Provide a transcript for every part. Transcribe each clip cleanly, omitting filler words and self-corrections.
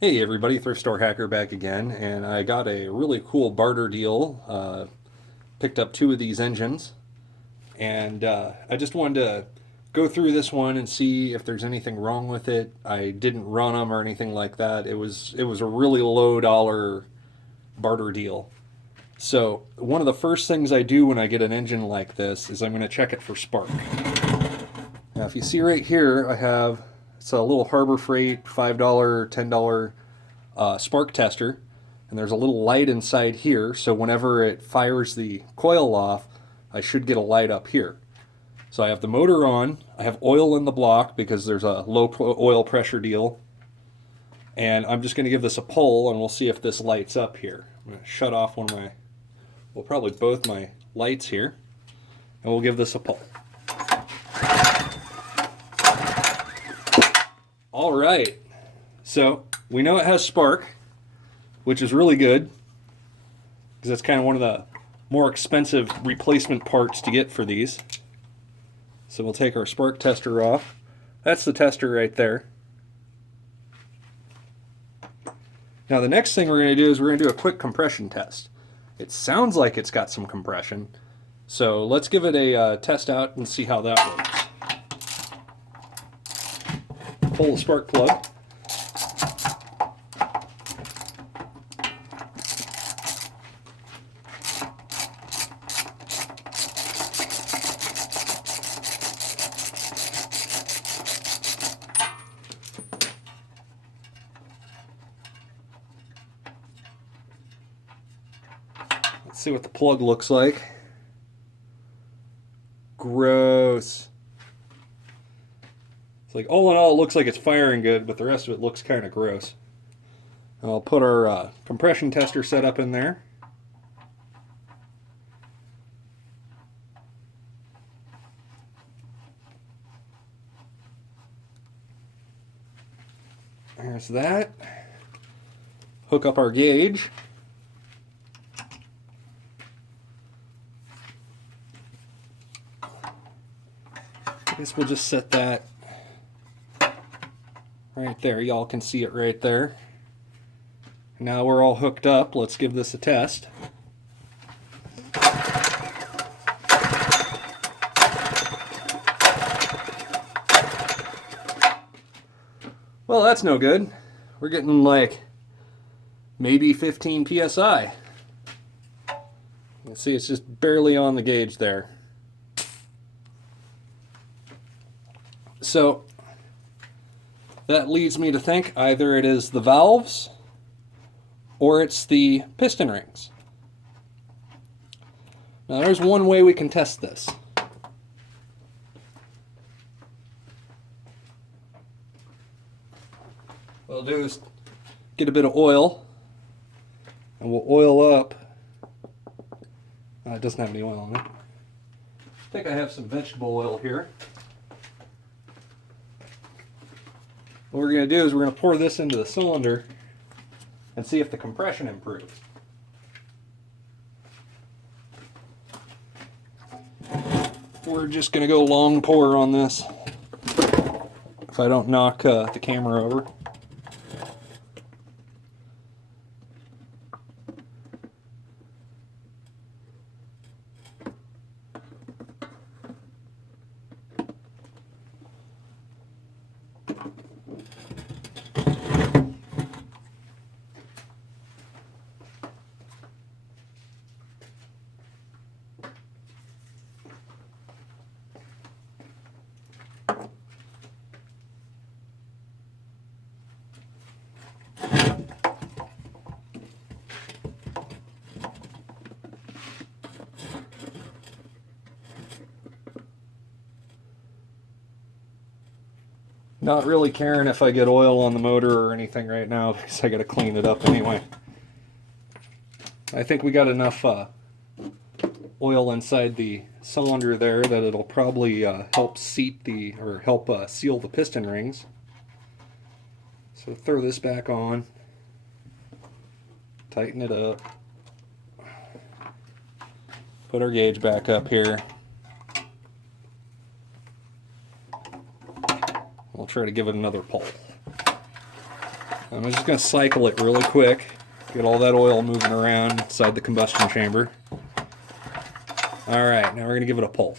Hey everybody, Thrift Store Hacker back again, and I got a really cool barter deal. Picked up two of these engines, and I just wanted to go through this one and see if there's anything wrong with it. I didn't run them or anything like that. It was a really low dollar barter deal. So one of the first things I do when I get an engine like this is I'm going to check it for spark. Now, if you see right here, I have it's a little Harbor Freight $5, $10 spark tester, and there's a little light inside here. So whenever it fires the coil off, I should get a light up here. So I have the motor on. I have oil in the block because there's a low oil pressure deal, and I'm just going to give this a pull, and we'll see if this lights up here. I'm going to shut off one of my, well, probably both my lights here, and we'll give this a pull. All right, so we know it has spark, which is really good because that's kind of one of the more expensive replacement parts to get for these. So we'll take our spark tester off. That's the tester right there. Now the next thing we're going to do is we're going to do a quick compression test. It sounds like it's got some compression, so let's give it a test out and see how that works. Pull the spark plug. Let's see what the plug looks like. Gross. It's like all in all, it looks like it's firing good, but the rest of it looks kind of gross. I'll put our compression tester set up in there. There's that. Hook up our gauge. I guess we'll just set that right there. Y'all can see it right there. Now we're all hooked up. Let's give this a test. Well, that's no good. We're getting like maybe 15 psi. You see, it's just barely on the gauge there. So that leads me to think either it is the valves or it's the piston rings. Now there's one way we can test this. What we'll do is get a bit of oil, and we'll oil up. It doesn't have any oil on it. I think I have some vegetable oil here. What we're going to do is we're going to pour this into the cylinder and see if the compression improves. We're just going to go long pour on this if I don't knock the camera over. Not really caring if I get oil on the motor or anything right now because I got to clean it up anyway. I think we got enough oil inside the cylinder there that it'll probably help seat the or help seal the piston rings. So throw this back on, tighten it up, put our gauge back up here. We'll try to give it another pull. I'm just going to cycle it really quick, get all that oil moving around inside the combustion chamber. Alright, now we're going to give it a pull.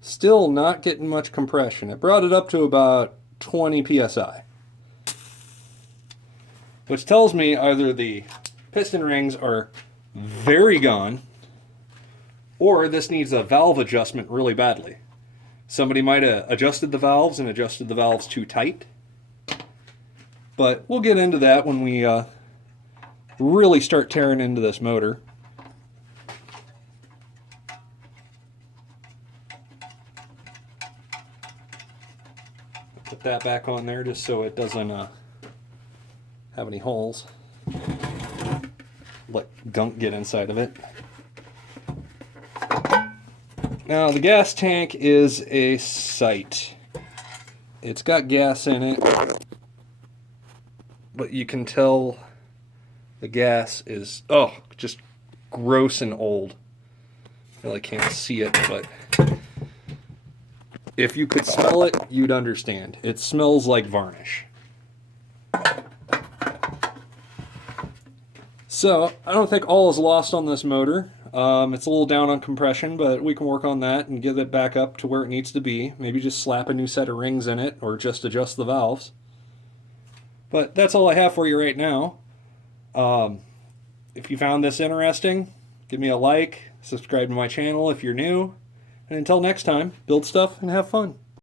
Still not getting much compression. It brought it up to about 20 psi. Which tells me either the piston rings are very gone, or this needs a valve adjustment really badly. Somebody might have adjusted the valves and adjusted the valves too tight. But we'll get into that when we really start tearing into this motor. Put that back on there just so it doesn't have any holes. Let gunk get inside of it. Now the gas tank is a sight. It's got gas in it, but you can tell the gas is, just gross and old. I really can't see it, but if you could smell it, you'd understand. It smells like varnish. So, I don't think all is lost on this motor. It's a little down on compression, but we can work on that and get it back up to where it needs to be. Maybe just slap a new set of rings in it, or just adjust the valves. But that's all I have for you right now. If you found this interesting, give me a like, subscribe to my channel if you're new, and until next time, build stuff and have fun.